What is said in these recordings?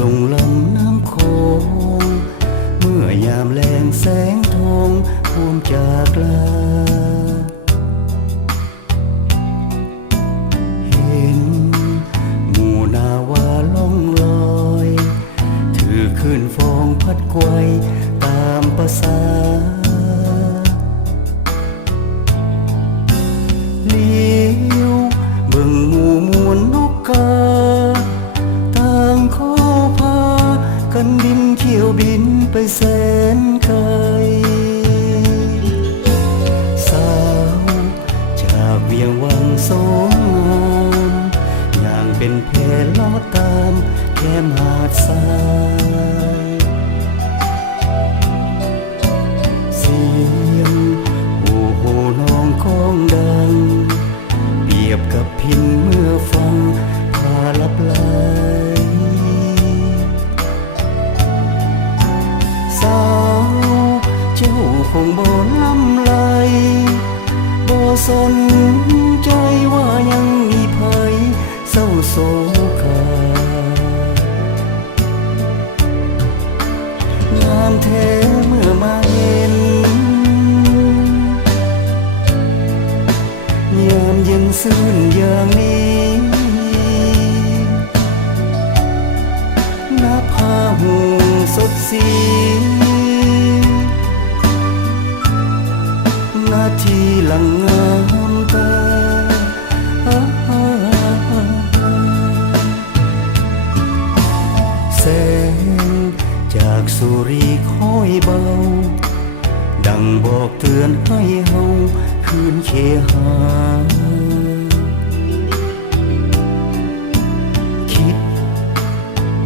ลงลำน้ำโขงเมื่อยามแลงแสงทองภูมิจากลาเห็นหมู่นาวาล่องลอยถือขึ้นฟองพัดไกวตามประสาเลี้ยวเบิ่งหมู่มวลนกกาต่างขอพากันบินเที่ยวบินไปแสนไกลสาวจากเวียงวังสงงามอย่างเป็นแพลอดตามแก้มหาดทรายเสียงโอ้โหน้องก้องดังเปรียบกับพินเมื่อฟังพาลับไหลสาวเจ้าคงบ่ล้ำไหลบ่สนใจว่ายังมีภัยเศร้าโศกางามแท้เมื่อมาเห็นยามเย็นซื่นอย่างนี้หน้าผาหูสดสีนาทีหลังงามตาแสงจากสุรีค่อยเบาดังบอกเตือนให้เฮาคืนเคหาคิด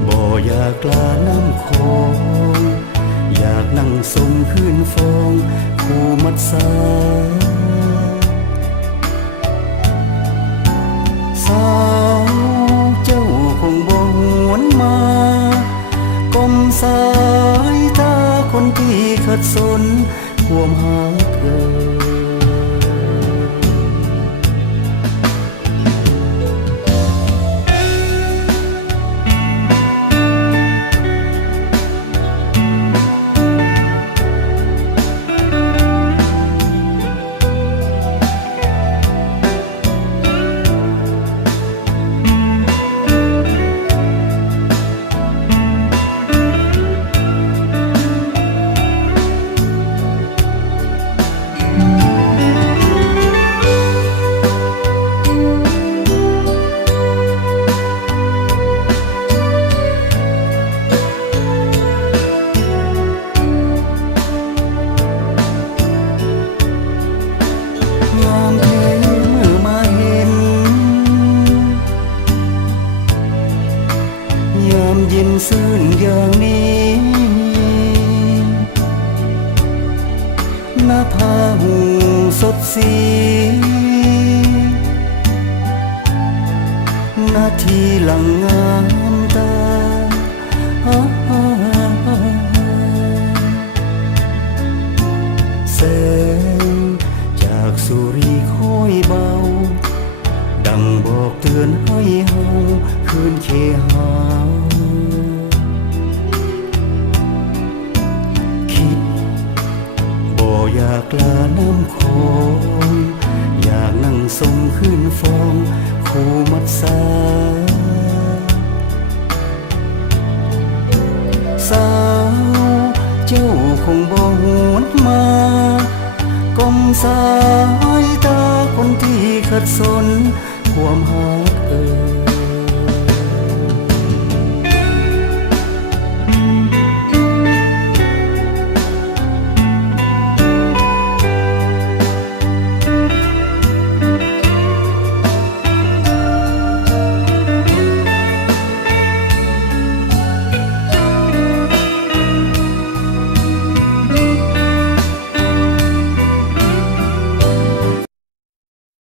บ่อยากกลาน้ำคงอยากนั่งสมคืนฟองคู่มัดสาสาวเจ้าคงบ่หวนมาก้มสายตาคนที่ขัดสนความหาเธอเย็นซื่นอย่างนี้หน้าผาหูสดสีนาทีหลังงามตาแสงจากสุรีค่อยเบาดังบอกเตือนให้เฮาคืนเคหาอยากกลาน้ำโขงอยากนั่งสมคืนฟองคู่มัดสาสาวเจ้าคงบ่หวนมาก้มสายตาคนที่ขัดสนความหา